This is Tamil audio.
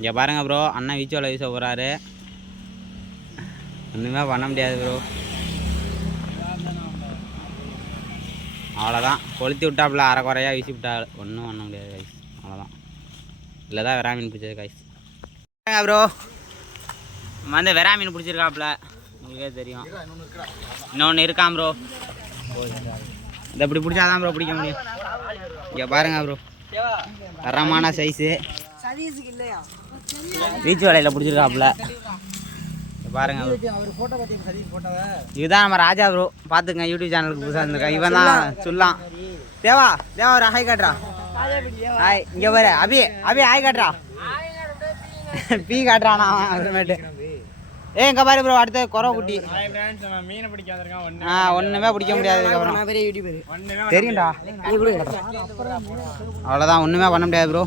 இங்கே பாருங்கள் ப்ரோ, அண்ணன் வீச்சோவில் வீச போகிறாரு. ஒன்றுமே பண்ண முடியாது ப்ரோ. அவ்வளோதான், கொளுத்தி விட்டாப்புல அரை குறையாக வீசி விட்டா. ஒன்றும் பண்ண முடியாது கைஸ், அவ்வளோதான். இல்லை தான் வெறா மீன் பிடிச்சது கைஸ். ப்ரோ வந்து வெறா மீன் பிடிச்சிருக்காப்புல, உங்களுக்கே தெரியும். இன்னொன்று இருக்கான் ப்ரோ, இதை இப்படி பிடிச்சாதான் ப்ரோ பிடிக்க முடியும். இங்கே பாருங்க ப்ரோ, தரமான சைஸு பீச் வலையில் பிடிச்சிருக்காப்புல. பாருங்க இதுதான் நம்ம ராஜா ப்ரோ, பார்த்துங்க. யூடியூப் சேனலுக்கு புதுசாக இருந்திருக்கா. இவன் தான் சொல்லலாம். தேவா ஒரு ஹாய் காட்டுறா. ஹாய், இங்கே பாரு அபி ஹாய் காட்டுறா. பீ காட்டுறானா அப்புறமேட்டு. இங்கே பாரு ப்ரோ, அடுத்த குறவை குட்டி. ஒன்றுமே பிடிக்க முடியாது. தெரியும்டா, அவ்வளோதான், ஒன்றுமே பண்ண முடியாது ப்ரோ.